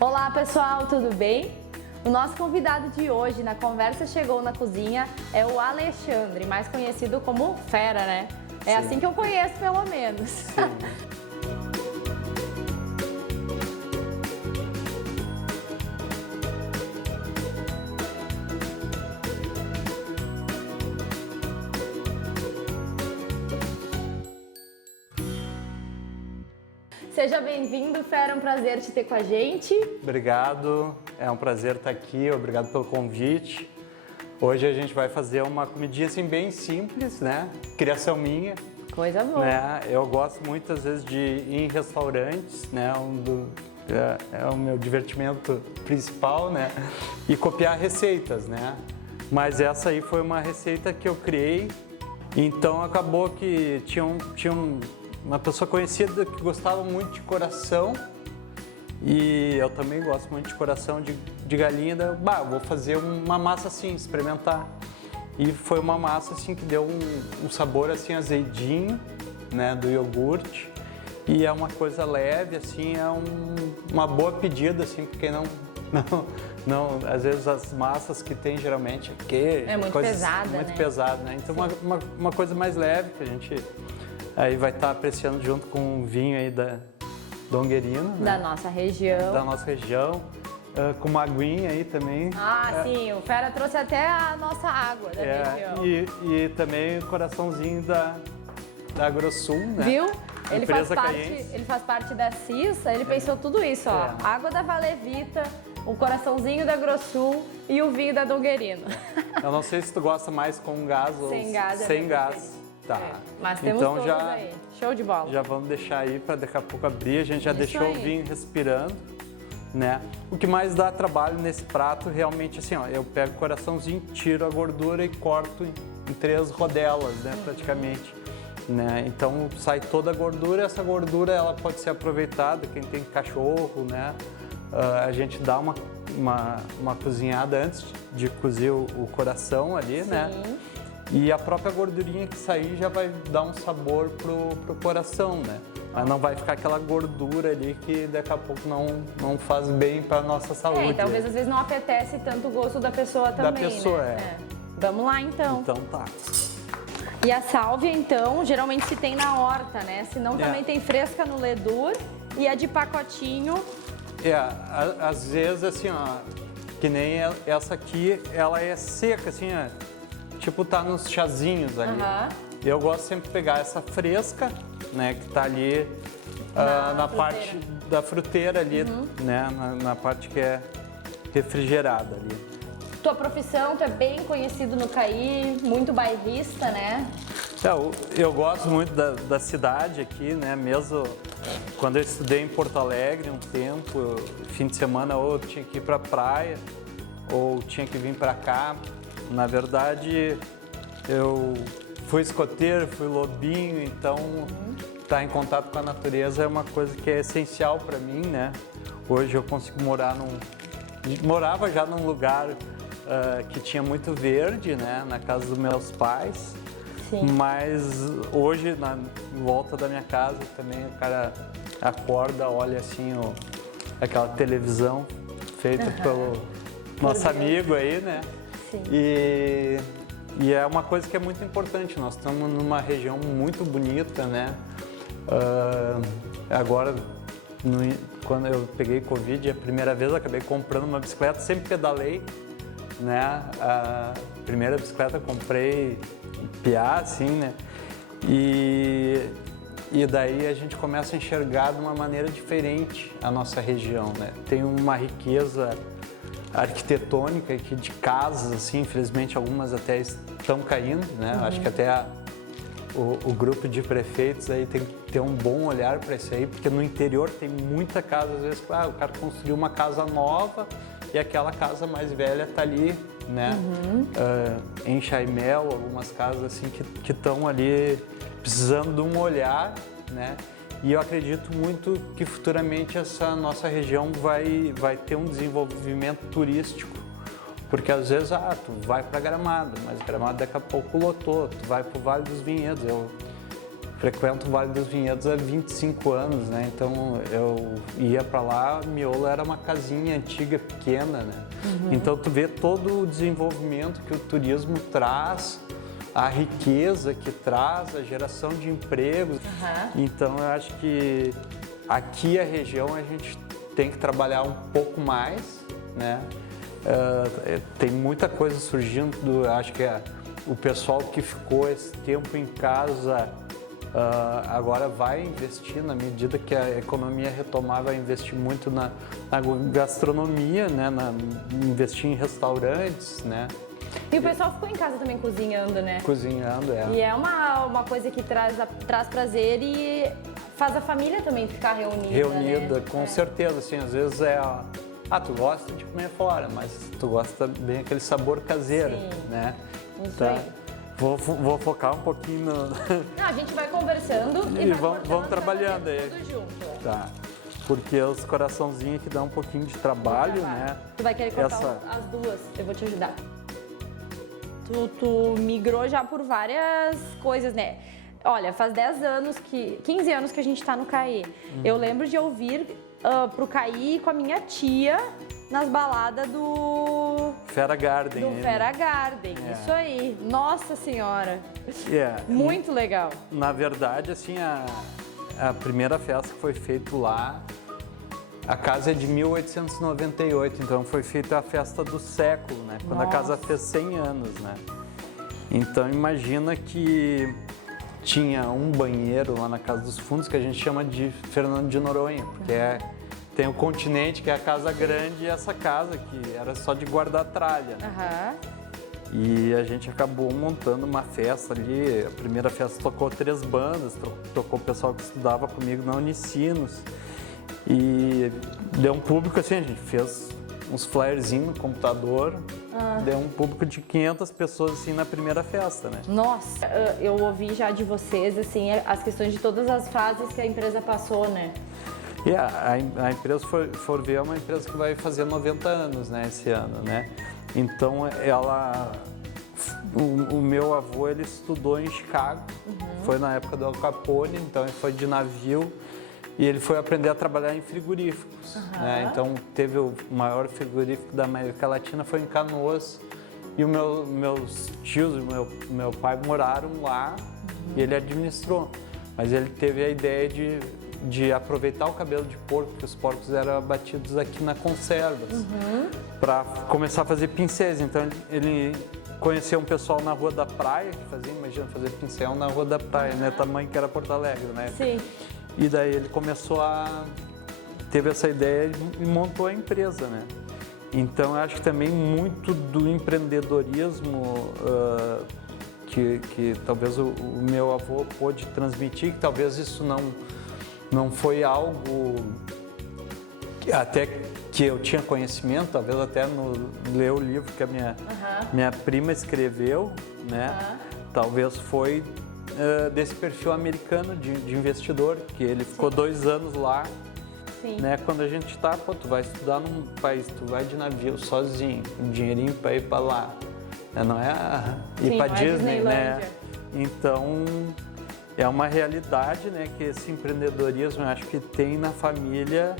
Olá pessoal, tudo bem? O nosso convidado de hoje na Conversa Chegou na Cozinha é o Alexandre, mais conhecido como Fera, né? É Sim. assim que eu conheço, pelo menos. Sim. Seja bem-vindo, Fera, é um prazer te ter com a gente. Obrigado, é um prazer estar aqui, obrigado pelo convite. Hoje a gente vai fazer uma comidinha assim bem simples, né? Criação minha. Coisa boa. Né? Eu gosto muito às vezes de ir em restaurantes, né? É o meu divertimento principal, né? E copiar receitas, né? Mas essa aí foi uma receita que eu criei, então acabou que tinha uma pessoa conhecida que gostava muito de coração e eu também gosto muito de coração de galinha. Vou fazer uma massa assim, experimentar. E foi uma massa assim que deu um sabor assim azedinho, né, do iogurte. E é uma coisa leve, assim, uma boa pedida, assim, porque não, às vezes as massas que tem geralmente é queijo. É muito pesada, muito né? pesado, né? Então uma coisa mais leve que a gente aí vai estar apreciando junto com o vinho aí da Donguerino, né? Da nossa região. Da nossa região, com uma aguinha aí também. Sim, o Fera trouxe até a nossa água da região. E também o coraçãozinho da AgroSul, né? Viu? Ele Caiense. faz parte da CISA, ele pensou tudo isso, ó. Água da Valevita, o coraçãozinho da AgroSul e o vinho da Donguerino. Eu não sei se tu gosta mais com gás ou sem gás. Sem gás. Tá. Mas temos então todos aí. Show de bola. Já vamos deixar aí para daqui a pouco abrir. A gente já Isso deixou aí. o vinho respirando, né? O que mais dá trabalho nesse prato realmente assim, ó, eu pego o coraçãozinho, tiro a gordura e corto em 3 rodelas, né, praticamente. Né? Então sai toda a gordura, essa gordura ela pode ser aproveitada, quem tem cachorro, né? A gente dá uma cozinhada antes de cozer o coração ali, Sim. né? E a própria gordurinha que sair já vai dar um sabor pro coração, né? Mas não vai ficar aquela gordura ali que daqui a pouco não faz bem para nossa saúde. E talvez às vezes não apetece tanto o gosto da pessoa também, Da pessoa, né? Vamos lá então. Então tá. E a sálvia, então, geralmente se tem na horta, né? Se não, também tem fresca no ledur e a de pacotinho. Às vezes assim, ó, que nem essa aqui, ela é seca, assim, ó, tipo tá nos chazinhos ali. Eu gosto sempre de pegar essa fresca, né, que tá ali na parte da fruteira ali, né, na parte que é refrigerada ali. Tua profissão, tu é bem conhecido no Caí, muito bairrista, né? Eu gosto muito da cidade aqui, né? Mesmo quando eu estudei em Porto Alegre um tempo, fim de semana ou eu tinha que ir pra praia ou tinha que vir para cá. Na verdade, eu fui escoteiro, fui lobinho, então estar em contato com a natureza é uma coisa que é essencial para mim, né? Hoje eu consigo morava já num lugar que tinha muito verde, né, na casa dos meus pais. Sim. Mas hoje, em volta da minha casa, também o cara acorda, olha assim, aquela televisão feita pelo nosso amigo aí, né? Sim. E é uma coisa que é muito importante. Nós estamos numa região muito bonita, né? Agora, quando eu peguei Covid, a primeira vez eu acabei comprando uma bicicleta, sempre pedalei, né? A primeira bicicleta eu comprei piá, assim, né? E daí a gente começa a enxergar de uma maneira diferente a nossa região, né? Tem uma riqueza arquitetônica aqui de casas, assim, infelizmente algumas até estão caindo, né? Acho que até o grupo de prefeitos aí tem que ter um bom olhar para isso aí, porque no interior tem muita casa, às vezes, o cara construiu uma casa nova e aquela casa mais velha está ali, né? Em Chaimel, algumas casas assim que estão ali precisando de um olhar, né? E eu acredito muito que futuramente essa nossa região vai ter um desenvolvimento turístico, porque às vezes tu vai para Gramado, mas Gramado daqui a pouco lotou, tu vai para o Vale dos Vinhedos. frequento o Vale dos Vinhedos há 25 anos, né? Então eu ia para lá, Miolo era uma casinha antiga, pequena, né? Então tu vê todo o desenvolvimento que o turismo traz, a riqueza que traz, a geração de empregos. Então eu acho que aqui a região a gente tem que trabalhar um pouco mais, né? Tem muita coisa surgindo, acho que o pessoal que ficou esse tempo em casa agora vai investir, na medida que a economia retomar, vai investir muito na gastronomia, né? Investir em restaurantes, né? E o pessoal ficou em casa também cozinhando, né? Cozinhando, E é uma coisa que traz prazer e faz a família também ficar reunida, né? Com certeza, assim, às vezes tu gosta de comer fora, mas tu gosta bem aquele sabor caseiro, né? Isso aí. Vou focar um pouquinho no... A gente vai conversando e vamos trabalhando aí. Tudo junto. Tá. Porque os coraçãozinhos que dão um pouquinho de trabalho, né? Tu vai querer cortar as duas, eu vou te ajudar. Tu migrou já por várias coisas, né? Olha, faz 15 anos que a gente tá no CAI. Eu lembro de ouvir pro CAI com a minha tia nas baladas do Fera Garden. Fera Garden, isso aí. Nossa Senhora! Muito legal. Na verdade, assim, a primeira festa que foi feita lá, a casa é de 1898, então foi feita a festa do século, né? Quando a casa fez 100 anos, né? Então imagina que tinha um banheiro lá na Casa dos Fundos que a gente chama de Fernando de Noronha, porque tem o continente, que é a casa grande, e essa casa que era só de guardar tralha. E a gente acabou montando uma festa ali. A primeira festa tocou 3 bandas, tocou o pessoal que estudava comigo na Unicinos. E deu um público assim, a gente fez uns flyerzinhos no computador, deu um público de 500 pessoas assim na primeira festa, né? Nossa, eu ouvi já de vocês, assim, as questões de todas as fases que a empresa passou, né? E a empresa Forvia é uma empresa que vai fazer 90 anos, né, esse ano, né? Então o meu avô, ele estudou em Chicago, foi na época do Al Capone, então ele foi de navio e ele foi aprender a trabalhar em frigoríficos, né? Então teve o maior frigorífico da América Latina, foi em Canoas, e meus tios e meu pai moraram lá e ele administrou, mas ele teve a ideia de aproveitar o cabelo de porco, que os porcos eram abatidos aqui na conservas, para começar a fazer pincéis. Então ele conheceu um pessoal na Rua da Praia, que imagina, fazer pincel na Rua da Praia, né? Tamanho que era Porto Alegre, né? Sim. E daí ele teve essa ideia e montou a empresa, né? Então eu acho que também muito do empreendedorismo que talvez o meu avô pôde transmitir, que talvez isso não foi algo que até que eu tinha conhecimento, talvez até no ler o livro que a minha prima escreveu, né? Talvez foi desse perfil americano de investidor, que ele ficou 2 anos lá, né? Quando a gente tu vai estudar num país, tu vai de navio sozinho, um dinheirinho para ir para lá, né? Não é ir para Disney, né? Então é uma realidade, né, que esse empreendedorismo, eu acho que tem na família.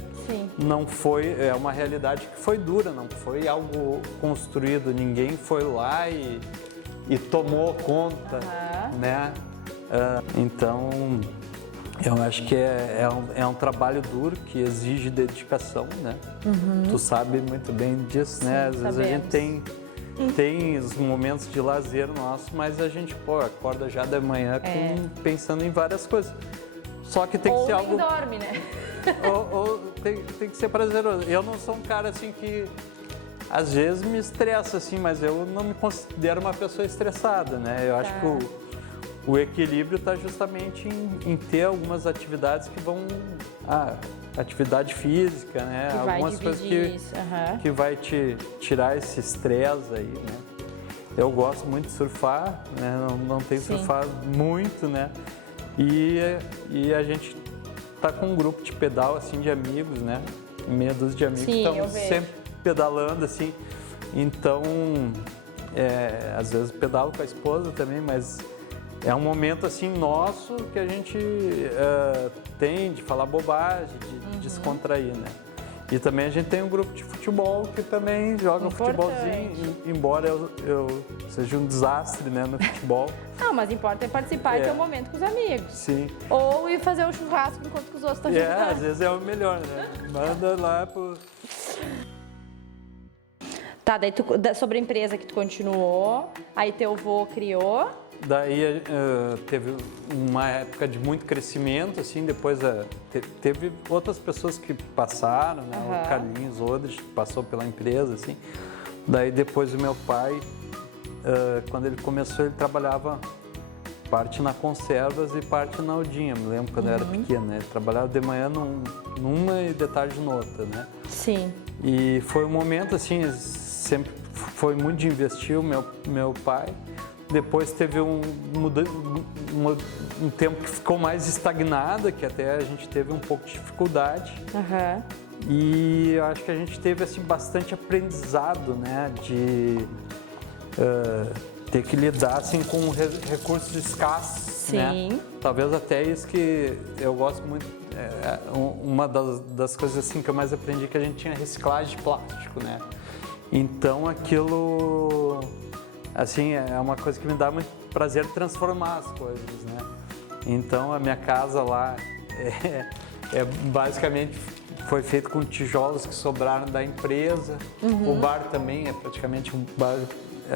Não foi, é uma realidade que foi dura, não foi algo construído, ninguém foi lá e tomou conta, né? Então, eu acho que é um trabalho duro que exige dedicação, né? Tu sabe muito bem disso, né? Às vezes a gente tem os momentos de lazer nosso, mas a gente acorda já de manhã pensando em várias coisas. Só que tem que ser algo... Ou nem dorme, né? ou tem que ser prazeroso. Eu não sou um cara assim que às vezes me estressa, assim, mas eu não me considero uma pessoa estressada, né? Eu acho que o equilíbrio está justamente em ter algumas atividades que vão... atividade física, né? Algumas coisas que vai te tirar esse estresse aí, né? Eu gosto muito de surfar, né? Não tenho surfado muito, né? E a gente tá com um grupo de pedal, assim, de amigos, né? Meia dúzia de amigos que estão sempre pedalando, assim. Então, às vezes pedalo com a esposa também, mas é um momento assim nosso que a gente tem de falar bobagem, de descontrair, né? E também a gente tem um grupo de futebol que também joga um futebolzinho, embora eu seja um desastre, né, no futebol. Não, mas importa é participar e ter um momento com os amigos. Sim. Ou ir fazer um churrasco enquanto os outros estão jogando. Às vezes é o melhor, né? Manda lá pro... Tá, daí sobre a empresa que tu continuou, aí teu avô criou. Daí teve uma época de muito crescimento, assim, depois teve outras pessoas que passaram, né? O Carlinhos Odrich passou pela empresa, assim. Daí depois o meu pai, quando ele começou, ele trabalhava parte na conservas e parte na Aldinha, me lembro quando eu era pequeno, né? Ele trabalhava de manhã numa e de tarde noutra, né? Sim. E foi um momento, assim, sempre foi muito de investir o meu pai. Depois teve um tempo que ficou mais estagnada, que até a gente teve um pouco de dificuldade. E eu acho que a gente teve assim, bastante aprendizado, né, de ter que lidar assim, com recursos escassos. Sim. Né? Talvez até isso que eu gosto muito, uma das coisas assim, que eu mais aprendi que a gente tinha reciclagem de plástico, né? Então aquilo... Assim, é uma coisa que me dá muito prazer transformar as coisas, né? Então, a minha casa lá basicamente foi feito com tijolos que sobraram da empresa. O bar também é praticamente um bar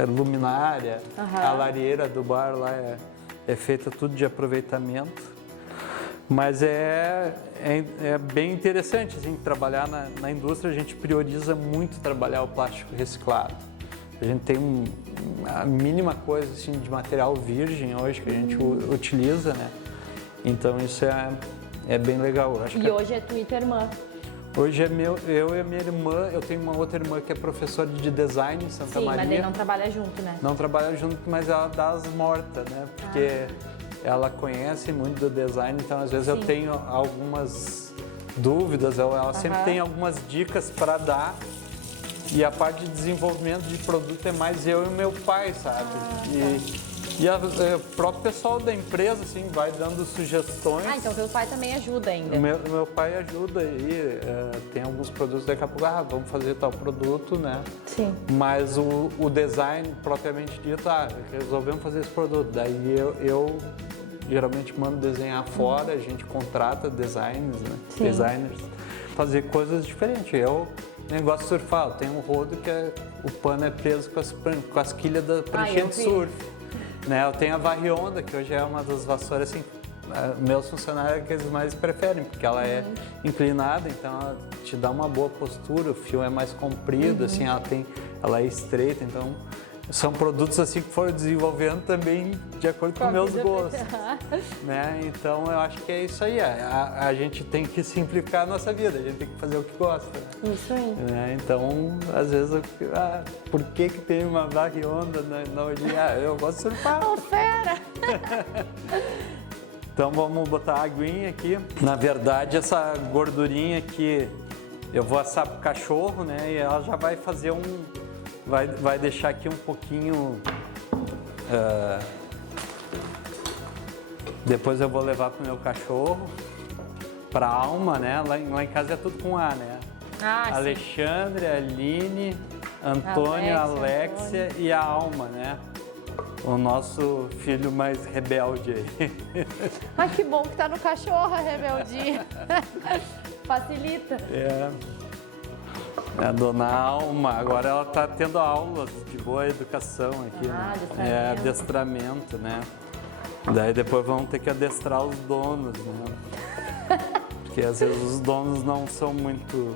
luminária. A lareira do bar lá é feita tudo de aproveitamento. Mas é bem interessante, assim, trabalhar na indústria. A gente prioriza muito trabalhar o plástico reciclado. A gente tem a mínima coisa assim, de material virgem hoje que a gente utiliza, né? Então isso é bem legal. Acho e hoje é tu e tua irmã? Hoje é eu e a minha irmã. Eu tenho uma outra irmã que é professora de design em Santa Maria. Sim, mas daí não trabalha junto, né? Não trabalha junto, mas ela dá as mortas, né? Porque ela conhece muito do design, então às vezes eu tenho algumas dúvidas, ela sempre tem algumas dicas para dar. E a parte de desenvolvimento de produto é mais eu e meu pai, sabe? E o próprio pessoal da empresa, assim, vai dando sugestões. Então teu pai também ajuda ainda. Meu pai ajuda aí, tem alguns produtos, daqui a pouco, vamos fazer tal produto, né? Sim. Mas o design, propriamente dito, resolvemos fazer esse produto. Daí eu geralmente mando desenhar fora, a gente contrata designers, né? Designers, fazer coisas diferentes. Eu gosto de surfar, eu tenho um rodo que o pano é preso com as quilhas da pranchinha de surf. Né? Eu tenho a varrionda, que hoje é uma das vassouras, assim, meus funcionários que eles mais preferem, porque ela é inclinada, então ela te dá uma boa postura, o fio é mais comprido, assim, ela é estreita, então são produtos assim que foram desenvolvendo também de acordo com meus gostos. Né? Então eu acho que é isso aí, a gente tem que simplificar a nossa vida, a gente tem que fazer o que gosta. Né? Isso aí. Né? Então, às vezes, por que tem uma varrionda na orelha? Eu gosto de surfar. Ô, fera! Então vamos botar a aguinha aqui. Na verdade, essa gordurinha aqui eu vou assar pro cachorro, né? E ela já vai fazer vai deixar aqui um pouquinho. Depois eu vou levar pro meu cachorro, pra Alma, né? Lá em casa é tudo com A, né? Alexandre, Aline, Antônio, Alexia e a Alma, né? O nosso filho mais rebelde aí. Que bom que tá no cachorro a rebeldia. Facilita. A dona Alma, agora ela está tendo aulas de boa educação aqui. Né? Adestramento, né? Daí depois vamos ter que adestrar os donos, né? Porque às vezes os donos não são muito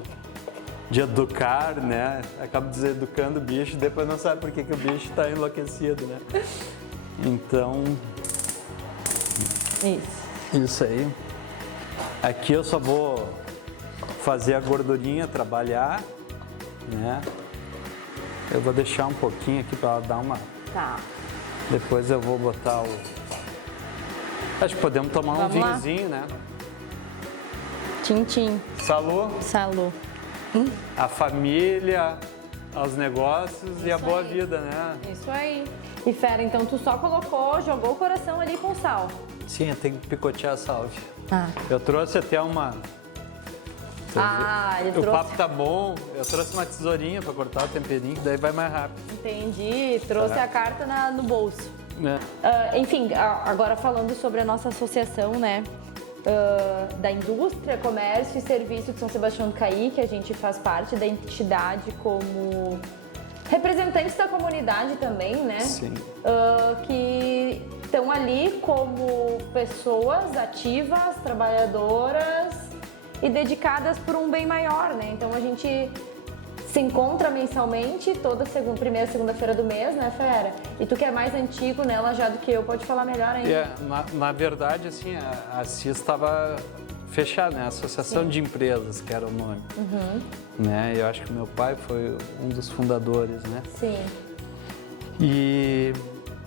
de educar, né? Acaba deseducando o bicho, depois não sabe por que o bicho está enlouquecido, né? Então... Isso aí. Aqui eu só vou fazer a gordurinha trabalhar, né? Eu vou deixar um pouquinho aqui para ela dar uma... Depois eu vou botar acho que podemos tomar um vinhozinho, né? Tchim-tchim. Salô. Salô. A família, aos negócios e a boa vida, né? Isso aí. E Fera, então tu só jogou o coração ali com sal. Sim, eu tenho que picotear a salvia. Ah. Eu trouxe até uma... Ele trouxe... O papo tá bom, eu trouxe uma tesourinha para cortar o temperinho, que daí vai mais rápido. Entendi, trouxe a carta no bolso. Enfim, agora falando sobre a nossa associação, né? Da indústria, comércio e serviço de São Sebastião do Caí, que a gente faz parte da entidade como representantes da comunidade também, né? Sim. Que estão ali como pessoas ativas, trabalhadoras e dedicadas por um bem maior, né? Então a gente se encontra mensalmente toda primeira segunda-feira do mês, né, Fera? E tu que é mais antigo nela já do que eu, pode falar melhor ainda. Na verdade, assim, a CIS estava fechada, né? A Associação de Empresas, que era o nome. Né? Eu acho que meu pai foi um dos fundadores, né? Sim. E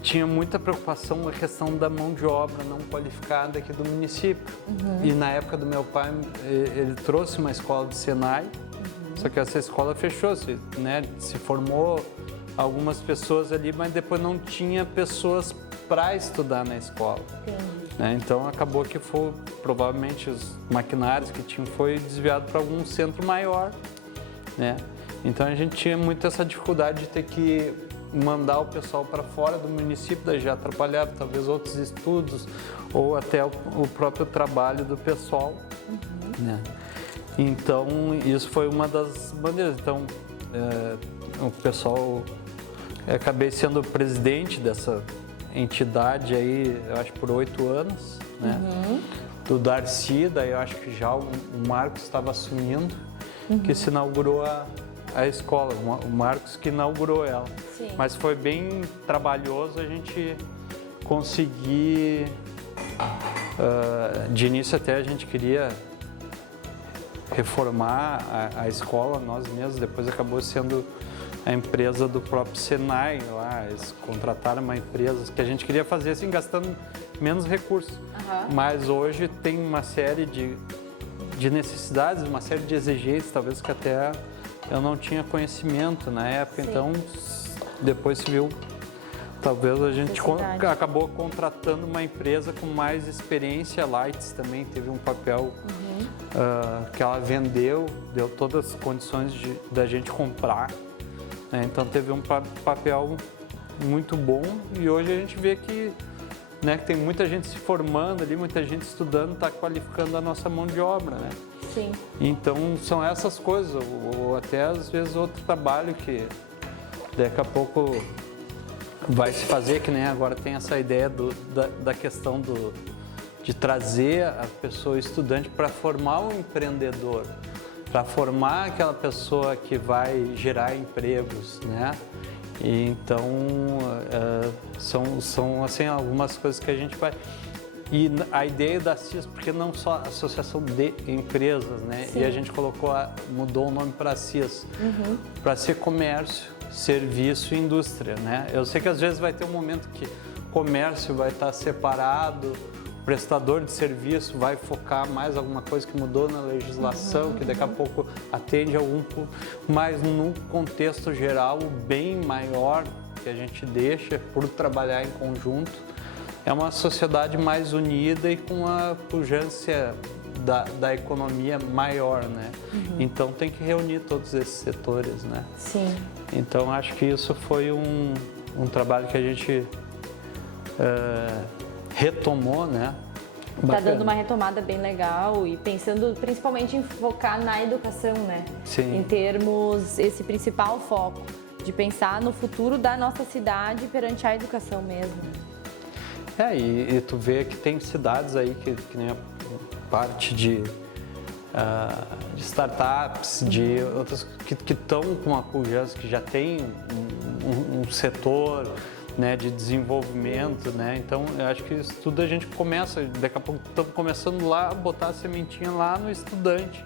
tinha muita preocupação na questão da mão de obra não qualificada aqui do município. E na época do meu pai, ele trouxe uma escola do Senai, só que essa escola fechou, né? Se formou algumas pessoas ali, mas depois não tinha pessoas para estudar na escola. Né? Então acabou que provavelmente os maquinários que tinham foi desviado para algum centro maior, né? Então a gente tinha muito essa dificuldade de ter que mandar o pessoal para fora do município, daí já atrapalhava talvez outros estudos ou até o próprio trabalho do pessoal. Né? Então, isso foi uma das bandeiras. Então, o pessoal, eu acabei sendo presidente dessa entidade aí, eu acho, por 8 anos, né? Do Darcy, daí eu acho que já o Marcos estava assumindo, que se inaugurou a escola, o Marcos que inaugurou ela. Sim. Mas foi bem trabalhoso a gente conseguir, de início até a gente queria reformar a escola nós mesmos, depois acabou sendo a empresa do próprio Senai lá, eles contrataram uma empresa que a gente queria fazer assim, gastando menos recursos. Mas hoje tem uma série de necessidades, uma série de exigências, talvez que até eu não tinha conhecimento na época. Sim. Então depois se viu, talvez a gente acabou contratando uma empresa com mais experiência. A Lights também teve um papel que ela vendeu, deu todas as condições da gente comprar, né? Então teve um papel muito bom e hoje a gente vê que, né, que tem muita gente se formando ali, muita gente estudando, está qualificando a nossa mão de obra, né? Sim. Então são essas coisas, ou até às vezes outro trabalho que daqui a pouco vai se fazer, que nem agora tem essa ideia da questão de trazer a pessoa estudante para formar um empreendedor, para formar aquela pessoa que vai gerar empregos, né? E então são assim algumas coisas que a gente vai. E a ideia da CIS, porque não só a Associação de Empresas, né? Sim. E a gente mudou o nome para CIS, para ser comércio, serviço e indústria, né? Eu sei que às vezes vai ter um momento que comércio vai estar separado, o prestador de serviço vai focar mais alguma coisa que mudou na legislação, que daqui a pouco atende algum, mas no contexto geral, o bem maior que a gente deixa por trabalhar em conjunto é uma sociedade mais unida e com a pujança da economia maior, né? Então tem que reunir todos esses setores, né? Sim. Então acho que isso foi um trabalho que a gente retomou, né? Tá dando uma retomada bem legal e pensando principalmente em focar na educação, né? Sim. Em termos, esse principal foco de pensar no futuro da nossa cidade perante a educação mesmo. E tu vê que tem cidades aí que nem a parte de startups, de outras que estão com a pujança, que já tem um setor, né, de desenvolvimento, né? Então eu acho que isso tudo a gente começa, daqui a pouco estamos começando lá a botar a sementinha lá no estudante,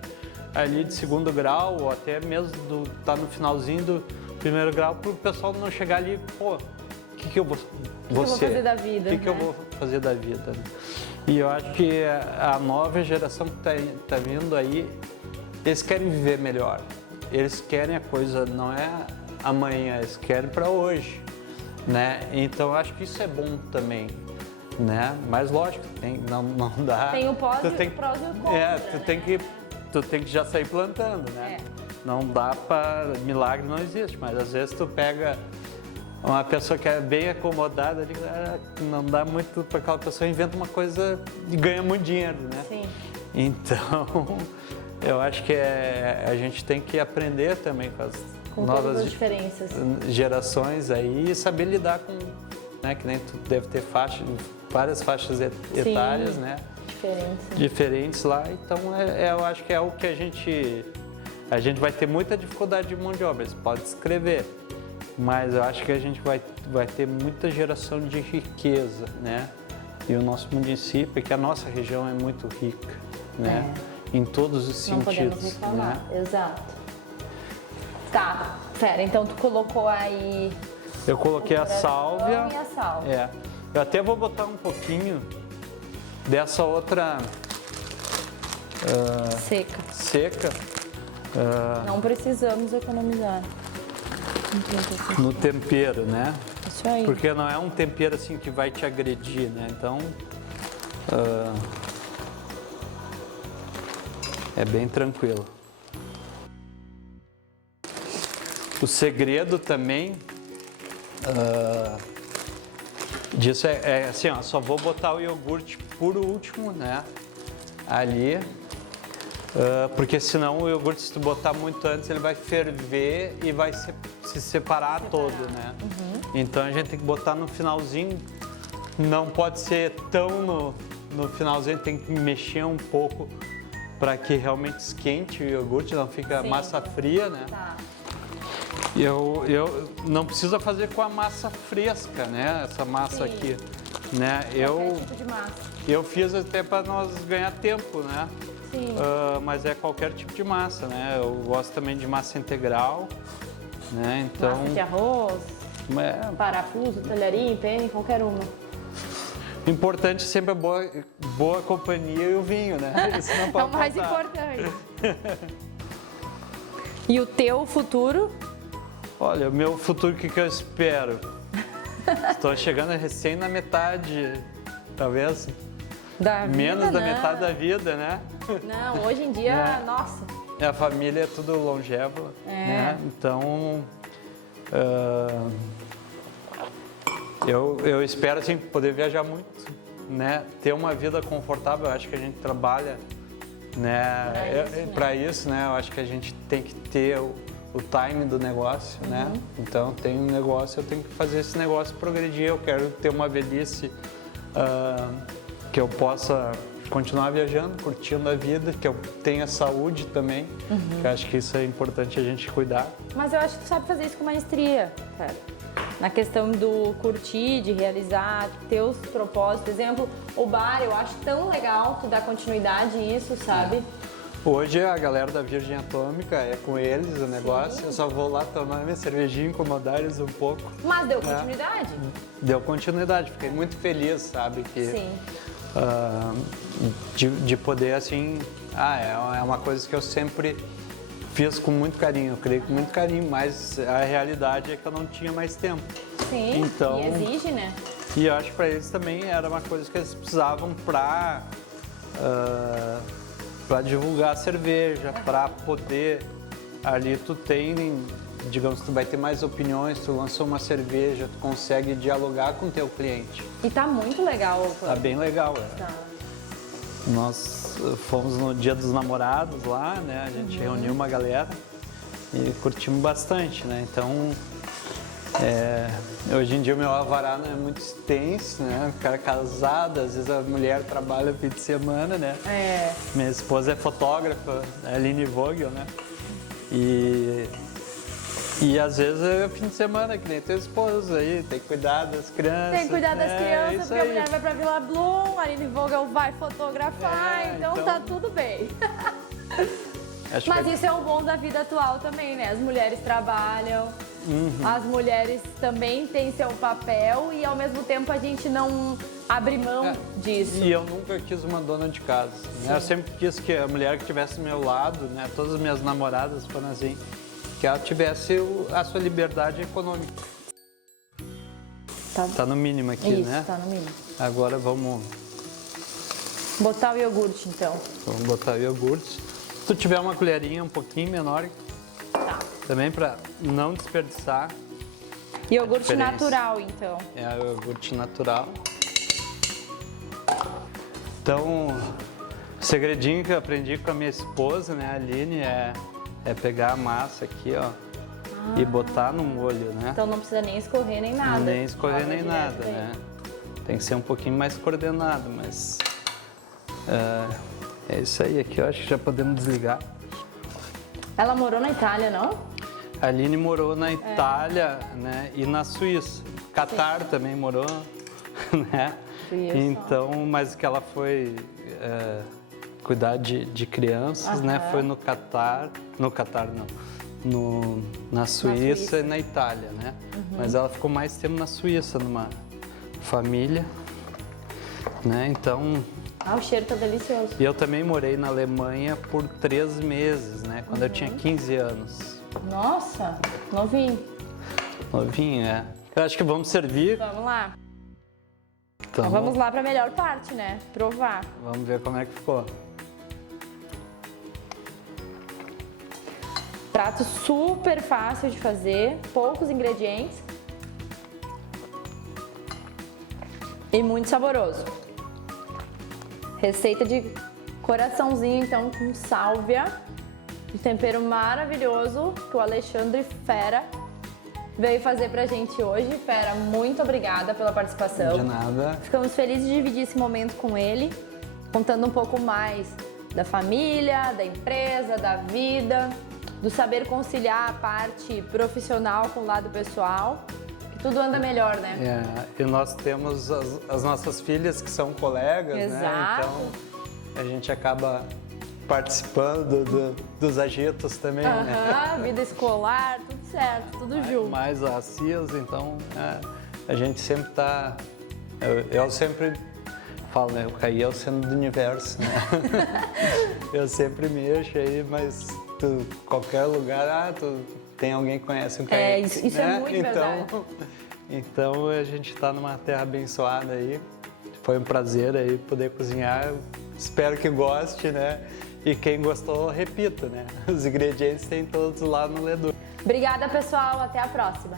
ali de segundo grau, ou até mesmo tá no finalzinho do primeiro grau, para o pessoal não chegar ali, pô, o que eu vou fazer da vida? O que eu vou fazer da vida? E eu acho que a nova geração que tá vindo aí, eles querem viver melhor. Eles querem a coisa, não é amanhã, eles querem para hoje. né? Então eu acho que isso é bom também, né? Mas lógico, não dá. Tem o prós e o contra, tu tem que já sair plantando, né? Não dá para milagre não existe, mas às vezes tu pega uma pessoa que é bem acomodada ali, não dá muito para aquela pessoa inventa uma coisa e ganha muito dinheiro, né? Sim. Então, eu acho que a gente tem que aprender também com as novas diferenças. Gerações aí e saber lidar com, né, que nem tu deve ter várias faixas etárias, né? Diferentes lá. Então, eu acho que é o que a gente vai ter muita dificuldade de mão de obra, você pode escrever, mas eu acho que a gente vai ter muita geração de riqueza, né? E o nosso município, porque a nossa região é muito rica, né? Em todos os sentidos. Não podemos reclamar, né? Exato. Tá, Fera, então tu colocou aí... Eu coloquei a sálvia. E a sálvia. Eu até vou botar um pouquinho dessa outra... seca. Não precisamos economizar. No tempero, né? Isso aí. Porque não é um tempero assim que vai te agredir, né? Então, é bem tranquilo. O segredo também disso é assim, ó, só vou botar o iogurte por último, né? Ali. Porque senão o iogurte, se tu botar muito antes, ele vai ferver e vai se separar todo, né? Então a gente tem que botar no finalzinho, não pode ser tão no finalzinho, tem que mexer um pouco para que realmente esquente o iogurte, não fica massa fria, né? Tá. Eu não precisa fazer com a massa fresca, né? Essa massa aqui, né? Qualquer tipo de massa. Eu fiz até para nós ganhar tempo, né? Sim. Mas é qualquer tipo de massa, né? Eu gosto também de massa integral, né? Então, massa de arroz, parafuso, talharim, penne, qualquer uma. O importante sempre é boa companhia e o vinho, né? Isso não pode é o mais importante. E o teu futuro? Olha, o meu futuro, o que eu espero? Estou chegando recém na metade, talvez. Da vida, menos da metade da vida, né? Não, hoje em dia, nossa. A família é tudo longeva, né? Então, eu espero assim poder viajar muito, né? Ter uma vida confortável. Eu acho que a gente trabalha, né? Para isso, né? Eu acho que a gente tem que ter o time do negócio, né? Então, tem um negócio, eu tenho que fazer esse negócio progredir. Eu quero ter uma velhice que eu possa continuar viajando, curtindo a vida, que eu tenha saúde também, que eu acho que isso é importante a gente cuidar. Mas eu acho que tu sabe fazer isso com maestria, cara. Na questão do curtir, de realizar teus propósitos. Por exemplo, o bar, eu acho tão legal tu dar continuidade nisso, sabe? Hoje a galera da Virgem Atômica é com eles o negócio, eu só vou lá tomar minha cervejinha, incomodar eles um pouco. Mas deu continuidade? Deu continuidade, fiquei muito feliz, sabe? Que, de poder, assim, é uma coisa que eu sempre fiz com muito carinho, eu criei com muito carinho, mas a realidade é que eu não tinha mais tempo. Sim, então, e exige, né? E eu acho que para eles também era uma coisa que eles precisavam para divulgar a cerveja, para poder, ali tu tem, digamos, tu vai ter mais opiniões, tu lançou uma cerveja, tu consegue dialogar com o teu cliente. E tá muito legal. Tá bem legal, Tá. Nós fomos no Dia dos Namorados lá, né, a gente reuniu uma galera e curtimos bastante, né, então hoje em dia o meu alvará não é muito extenso, né? O cara é casado, às vezes a mulher trabalha fim de semana, né? Minha esposa é fotógrafa, a Aline Vogel, né? E às vezes é fim de semana, que nem tua esposa aí, tem que cuidar das crianças. Tem que cuidar das crianças, porque a mulher vai pra Vila Bloom, a Aline Vogel vai fotografar, então tá tudo bem. Mas isso é o bom da vida atual também, né? As mulheres trabalham, as mulheres também têm seu papel e ao mesmo tempo a gente não abre mão disso. E eu nunca quis uma dona de casa. Né? Eu sempre quis que a mulher que estivesse do meu lado, né? Todas as minhas namoradas foram assim, que ela tivesse a sua liberdade econômica. Tá no mínimo aqui, Isso, né? tá no mínimo. Agora vamos Botar o iogurte, então. botar o iogurte. Se tu tiver uma colherinha um pouquinho menor, Tá. também para não desperdiçar. Iogurte diferença. natural, então. É o iogurte natural. Então, o segredinho que eu aprendi com a minha esposa, né, a Aline, é pegar a massa aqui, ó, e botar no molho, né? Então não precisa nem escorrer nem nada. Nem escorrer Joga nem direto nada, aí. né? Tem que ser um pouquinho mais coordenado, mas é isso aí. Aqui eu acho que já podemos desligar. Ela morou na Itália, não? A Aline morou na Itália, né, e na Suíça. Catar também morou, né? Isso. Então, mas que ela foi cuidar de crianças, né? Aham. Foi no Catar não, na Suíça e na Itália, né? Mas ela ficou mais tempo na Suíça, numa família, né? Então, Ah, o cheiro tá delicioso. e eu também morei na Alemanha por 3 meses, né? Quando eu tinha 15 anos. Nossa, novinho. Novinho, é. Eu acho que vamos servir. Vamos lá. Então, Então vamos lá pra melhor parte, né? Provar. vamos ver como é que ficou. Prato super fácil de fazer, poucos ingredientes e muito saboroso. Receita de coraçãozinho, então, com sálvia, um tempero maravilhoso que o Alexandre Fera veio fazer pra gente hoje. Fera, muito obrigada pela participação. De nada. Ficamos felizes de dividir esse momento com ele, contando um pouco mais da família, da empresa, da vida, do saber conciliar a parte profissional com o lado pessoal. Que tudo anda melhor, né? E nós temos as nossas filhas que são colegas, né? Exato. Então a gente acaba participando dos agitos também, né? Aham, vida escolar, tudo certo, tudo junto. Mais as CIAs, então a gente sempre tá. Eu sempre falo, né? O Caí é o centro do universo, né? Eu sempre mexo aí, mas qualquer lugar, tu tem alguém que conhece o Caí. Isso é muito verdade. Então a gente está numa terra abençoada aí. Foi um prazer aí poder cozinhar. Espero que goste, né? E quem gostou, repita, né? Os ingredientes tem todos lá no Ledu. Obrigada, pessoal. Até a próxima.